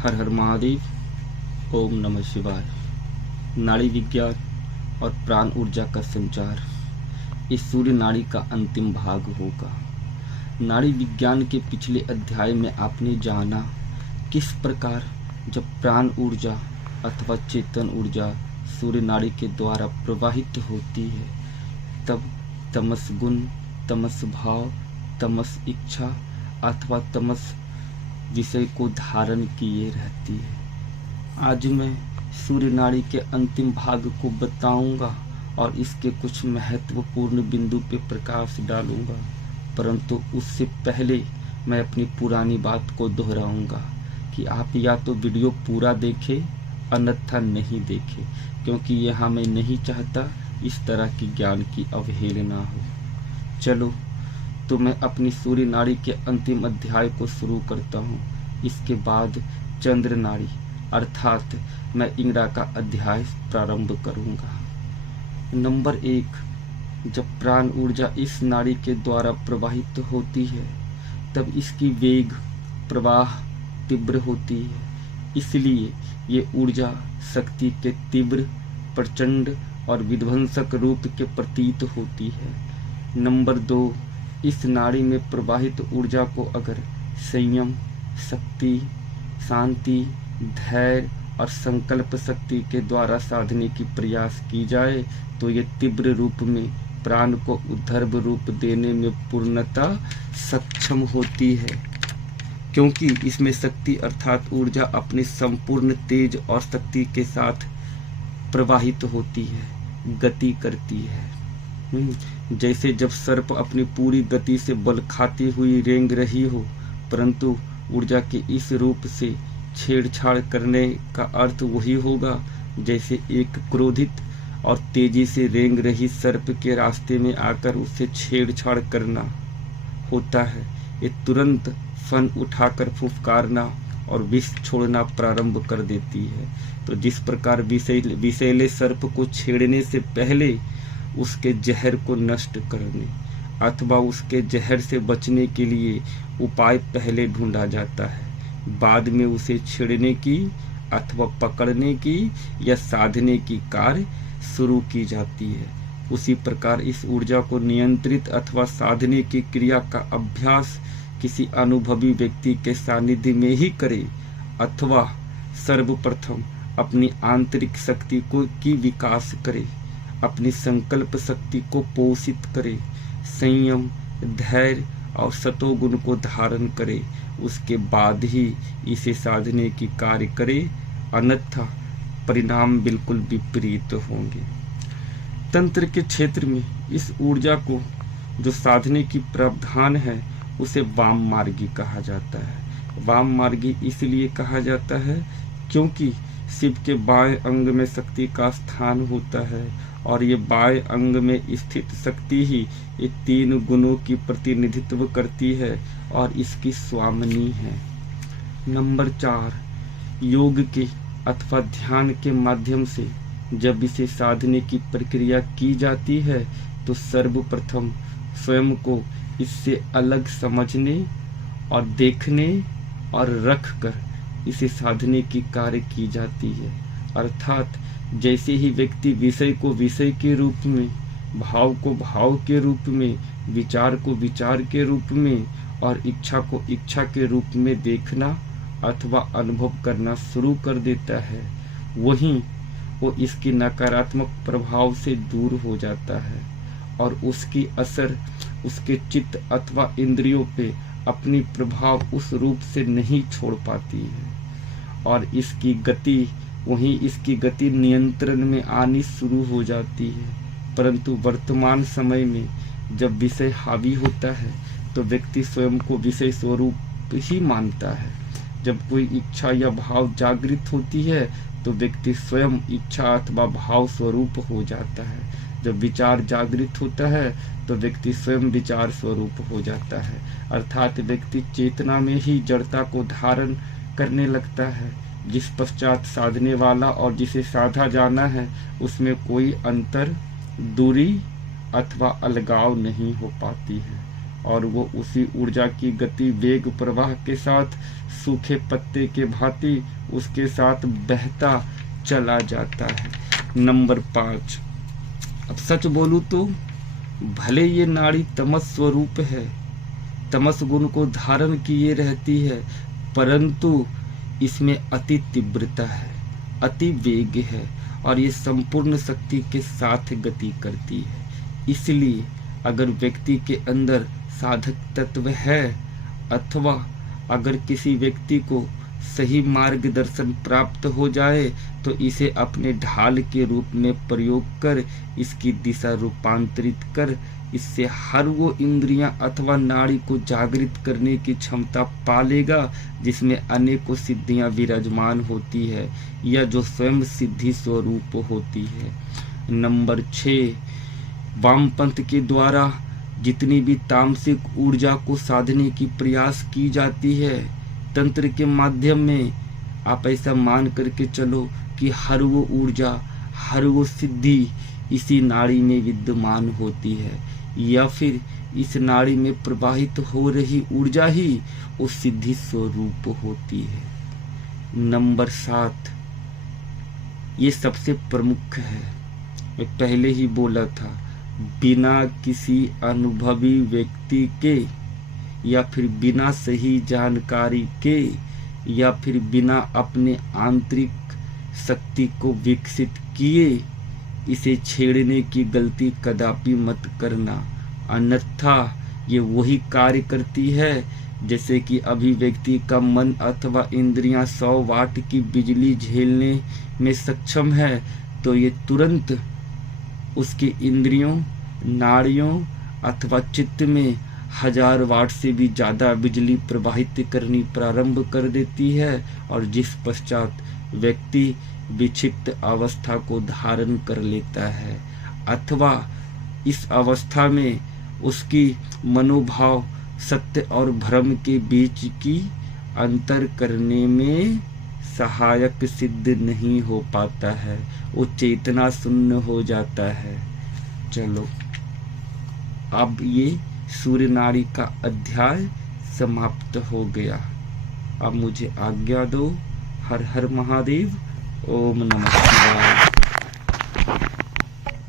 हर हर महादेव। ओम नमः शिवाय। नाड़ी विज्ञान और प्राण ऊर्जा का संचार इस सूर्य नाड़ी का अंतिम भाग होगा। नाड़ी विज्ञान के पिछले अध्याय में आपने जाना किस प्रकार जब प्राण ऊर्जा अथवा चेतन ऊर्जा सूर्य नाड़ी के द्वारा प्रवाहित होती है तब तमस गुण, तमस भाव, तमस इच्छा अथवा तमस विषय को धारण किए रहती है। आज मैं सूर्य नाड़ी के अंतिम भाग को बताऊंगा और इसके कुछ महत्वपूर्ण बिंदु पे प्रकाश डालूंगा, परंतु उससे पहले मैं अपनी पुरानी बात को दोहराऊंगा कि आप या तो वीडियो पूरा देखें अन्यथा नहीं देखें, क्योंकि यहाँ मैं नहीं चाहता इस तरह की ज्ञान की अवहेलना हो। चलो तो मैं अपनी सूर्य नाड़ी के अंतिम अध्याय को शुरू करता हूँ। इसके बाद चंद्र नाड़ी अर्थात मैं इंद्रा का अध्याय प्रारंभ करूँगा। नंबर 1, जब प्राण ऊर्जा इस नाड़ी के द्वारा प्रवाहित होती है तब इसकी वेग प्रवाह तीव्र होती है, इसलिए ये ऊर्जा शक्ति के तीव्र, प्रचंड और विध्वंसक रूप के प्रतीत होती है। नंबर 2, इस नाड़ी में प्रवाहित ऊर्जा को अगर संयम, शक्ति, शांति, धैर्य और संकल्प शक्ति के द्वारा साधने की प्रयास की जाए तो ये तीव्र रूप में प्राण को उद्धर्व रूप देने में पूर्णतः सक्षम होती है, क्योंकि इसमें शक्ति अर्थात ऊर्जा अपनी संपूर्ण तेज और शक्ति के साथ प्रवाहित होती है, गति करती है। जैसे जब सर्प अपनी पूरी गति से बल खाती हुई रेंग रही हो, परंतु ऊर्जा के इस रूप से छेड़छाड़ करने का अर्थ वही होगा जैसे एक क्रोधित और तेजी से रेंग रही सर्प के रास्ते में आकर उससे छेड़छाड़ करना होता है। ये तुरंत फन उठाकर फुफकारना और विष छोड़ना प्रारंभ कर देती है। तो जिस प्रकार विषैले सर्प को छेड़ने से पहले उसके जहर को नष्ट करने अथवा उसके जहर से बचने के लिए उपाय पहले ढूंढा जाता है, बाद में उसे छेड़ने की अथवा पकड़ने की या साधने की कार्य शुरू की जाती है। उसी प्रकार इस ऊर्जा को नियंत्रित अथवा साधने की क्रिया का अभ्यास किसी अनुभवी व्यक्ति के सानिध्य में ही करे अथवा सर्वप्रथम अपनी आंतरिक शक्ति की विकास करे, अपनी संकल्प शक्ति को पोषित करे, संयम, धैर्य और सतोगुण को धारण करे, उसके बाद ही इसे साधने की कार्य करे, अन्यथा परिणाम बिल्कुल विपरीत होंगे। तंत्र के क्षेत्र में इस ऊर्जा को जो साधने की प्रावधान है उसे वाम मार्गी कहा जाता है। वाम मार्गी इसलिए कहा जाता है क्योंकि शिव के बाएं अंग में शक्ति का स्थान होता है और ये बाएं अंग में स्थित शक्ति ही ये 3 गुणों की प्रतिनिधित्व करती है और इसकी स्वामिनी है। नंबर 4, योग के अथवा ध्यान के माध्यम से जब इसे साधने की प्रक्रिया की जाती है तो सर्वप्रथम स्वयं को इससे अलग समझने और देखने और रख कर इसे साधने की कार्य की जाती है। अर्थात जैसे ही व्यक्ति विषय को विषय के रूप में, भाव को भाव के रूप में, विचार को विचार के रूप में और इच्छा को इच्छा के रूप में देखना अथवा अनुभव करना शुरू कर देता है, वहीं वो इसके नकारात्मक प्रभाव से दूर हो जाता है और उसकी असर उसके चित्त अथवा इंद्रियों पे अपनी प्रभाव उस रूप से नहीं छोड़ पाती है और इसकी गति नियंत्रण में आनी शुरू हो जाती है। परंतु वर्तमान समय में जब विषय हावी होता है तो व्यक्ति स्वयं को विषय स्वरूप ही मानता है। जब कोई इच्छा या भाव जागृत होती है तो व्यक्ति स्वयं इच्छा अथवा भाव स्वरूप हो जाता है। जब विचार जागृत होता है तो व्यक्ति स्वयं विचार स्वरूप हो जाता है। अर्थात व्यक्ति चेतना में ही जड़ता को धारण करने लगता है, जिस पश्चात साधने वाला और जिसे साधा जाना है उसमें कोई अंतर, दूरी अथवा अलगाव नहीं हो पाती है। और वो उसी ऊर्जा की गति वेग प्रवाह के साथ सूखे पत्ते के भांति उसके साथ बहता चला जाता है। नंबर 5, अब सच बोलूं तो भले ये नाड़ी तमस स्वरूप है, तमस गुण को धारण किए रहती है, परंतु इसमें अति तीव्रता है, अति वेग है और ये संपूर्ण शक्ति के साथ गति करती है। इसलिए अगर व्यक्ति के अंदर साधक तत्व है अथवा अगर किसी व्यक्ति को सही मार्गदर्शन प्राप्त हो जाए तो इसे अपने ढाल के रूप में प्रयोग कर इसकी दिशा रूपांतरित कर इससे हर वो इंद्रियां अथवा नाड़ी को जागृत करने की क्षमता पालेगा जिसमें अनेकों सिद्धियां विराजमान होती है या जो स्वयं सिद्धि स्वरूप होती है। नंबर 6, वामपंथ के द्वारा जितनी भी तामसिक ऊर्जा को साधने की प्रयास की जाती है, तंत्र के माध्यम में आप ऐसा मान करके चलो कि हर वो ऊर्जा, हर वो सिद्धि इसी नाड़ी में विद्यमान होती है या फिर इस नाड़ी में प्रवाहित हो रही ऊर्जा ही उस सिद्धि स्वरूप होती है। नंबर 7, ये सबसे प्रमुख है, मैं पहले ही बोला था, बिना किसी अनुभवी व्यक्ति के या फिर बिना सही जानकारी के या फिर बिना अपने आंतरिक शक्ति को विकसित किए इसे छेड़ने की गलती कदापि मत करना, अन्यथा ये वही कार्य करती है जैसे कि अभी व्यक्ति का मन अथवा इंद्रियां 100 वाट की बिजली झेलने में सक्षम है तो ये तुरंत उसके इंद्रियों, नाड़ियों अथवा चित्त में 1000 वाट से भी ज़्यादा बिजली प्रवाहित करनी प्रारंभ कर देती है और जिस पश्चात व्यक्ति विक्षिप्त अवस्था को धारण कर लेता है अथवा इस अवस्था में उसकी मनोभाव सत्य और भ्रम के बीच की अंतर करने में सहायक सिद्ध नहीं हो पाता है, वो चेतना शून्य हो जाता है। चलो अब ये सूर्य नाड़ी का अध्याय समाप्त हो गया। अब मुझे आज्ञा दो। हर हर महादेव। ओम नमः शिवाय।